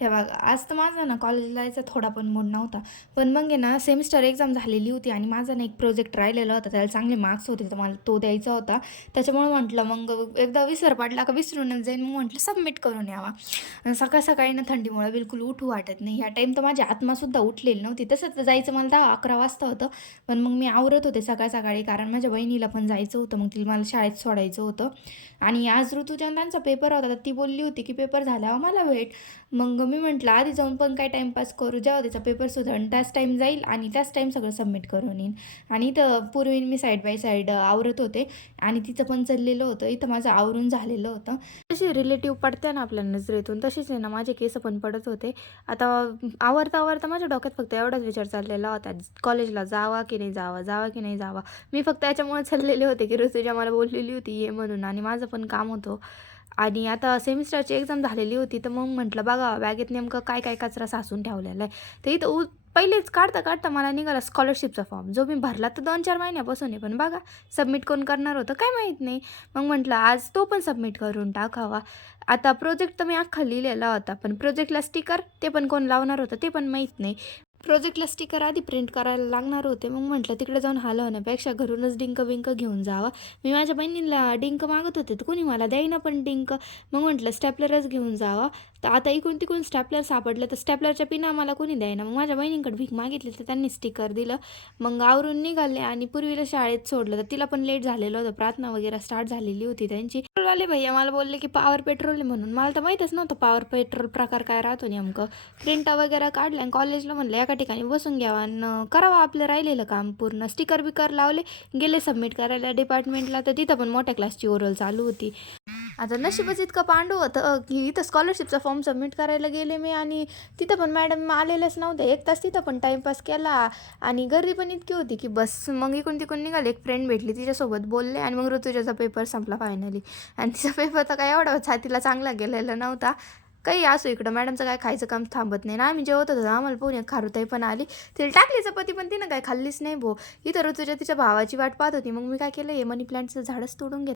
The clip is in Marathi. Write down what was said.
हे बघा, आज तर माझा ना कॉलेजला जायचा थोडा पण मूड नव्हता. पण मग आहे ना सेमिस्टर एक्झाम झालेली होती आणि माझा ना एक प्रोजेक्ट राहिलेला होता. त्याला चांगले मार्क्स होते, तर मला तो द्यायचा होता. त्याच्यामुळे म्हटलं मग एकदा विसर पडला का विसरूनच जाईन. मग म्हटलं सबमिट करून यावा. आणि सकाळ-सकाळी ना थंडीमुळे बिलकुल उठू वाटत नाही. ह्या टाईम तर माझी आत्मासुद्धा उठलेली नव्हती. तसं तर जायचं मला 10-11 वाजता होतं. पण मग मी आवरत होते सकाळ-सकाळी, कारण माझ्या बहिणीला पण जायचं होतं. मग तिला मला शाळेत सोडायचं होतं. आणि आज ऋतुजा त्यांचा पेपर होता, तर ती बोलली होती की पेपर झाल्यावर मला भेट. मग मी म्हटलं आधी जाऊन पण काय टाईमपास करू, जेव्हा त्याचा पेपर सुद्धा आणि त्याच टाईम जाईल आणि त्याच टाईम सगळं सबमिट करून येईन. आणि इथं पूर्वी मी साईड बाय साईड आवरत होते आणि तिचं पण चाललेलं होतं. इथं माझं आवरून झालेलं होतं. तशी रिलेटिव्ह पडते ना आपल्या नजरेतून, तशीच आहे ना माझे केस पण पडत होते. आता आवरता माझ्या डोक्यात फक्त एवढाच विचार चाललेला होता, कॉलेजला जावा की नाही जावा, जावा की नाही जावा. मी फक्त याच्यामुळे चाललेले होते की ऋतुजा मला बोललेली होती ये म्हणून, आणि माझं पण काम होतं. आणि आता सेमिस्टरची एक्झाम झालेली होती, तर मग म्हटलं बघा बॅगेत नेमकं काय काय कचरा साचून ठेवलेला आहे. तर इथं पहिलेच काढता मला निघाला स्कॉलरशिपचा फॉर्म, जो मी भरला तर 2-4 महिन्यापासून आहे. पण बघा सबमिट कोण करणार होतं काय माहीत नाही. मग म्हटलं आज तो पण सबमिट करून टाकावा. आता प्रोजेक्ट तर मी अख्खा लिहिलेला होता, पण प्रोजेक्टला स्टिकर ते पण कोण लावणार होतं ते पण माहीत नाही. प्रोजेक्टला स्टिकर आधी प्रिंट करायला लागणार होते. मग म्हटलं तिकडे जाऊन हलवण्यापेक्षा घरूनच डिंक-बिंक घेऊन जावा. मी माझ्या बहिणीला डिंक मागत होते, तर कोणी मला द्यायना पण डिंक. मग म्हटलं स्टॅपलरच घेऊन जावा. तर आता इकडून-तिकडून स्टॅपलर सापडलं, तर स्टॅपलरच्या पिना मला कोणी द्यायना. मग माझ्या बहिणींकडे भीक मागितली, तर त्यांनी स्टिकर दिलं. मग आवरून निघाले आणि पूर्वीला शाळेत सोडलं, तर तिला पण लेट झालेलं होतं. प्रार्थना वगैरे स्टार्ट झालेली होती त्यांची. पेट्रोलवाले भैया मला बोलले, की पॉवर पेट्रोल आहे म्हणून. मला तर माहीतच नव्हतं पॉवर पेट्रोल प्रकार काय राहतो नेमकं. प्रिंटा वगैरे काढल्या आणि कॉलेजला म्हणलं एका ठिकाणी बसून घ्यावं आणि करावं आपलं राहिलेलं काम पूर्ण. स्टिकर-बिकर लावले, गेले सबमिट करायला डिपार्टमेंटला, तर तिथं पण मोठ्या क्लासची ओरल चालू होती. आता नशीबच इतकं पांडू होतं की इथं स्कॉलरशिपचा फॉर्म सबमिट करायला गेले मी आणि तिथं पण मॅडम आलेल्याच नव्हत्या. 1 तास तिथं पण टाईमपास केला आणि गर्दी पण इतकी होती की बस. मग इकडून-तिकडून निघाले. एक फ्रेंड भेटली, तिच्यासोबत बोलले आणि मग ऋतुजाचा पेपर संपला फायनली. आणि तिचा पेपर तर काय एवढा छातीला चांगला गेलेला नव्हता. काही असो, इकडं मॅडमचं काय खायचं काम थांबत नाही ना. आम्ही जेवत होतो, आम्हाला पाहून एक खारुताई पण आली. तिला टाकली चपाती, पण तिनं काय खाल्लीच नाही इथं ऋतुजा तिच्या भावाची वाट पाहत होती. मग मी काय केलं, हे मनी प्लांटचं झाडच तोडून घेतलं.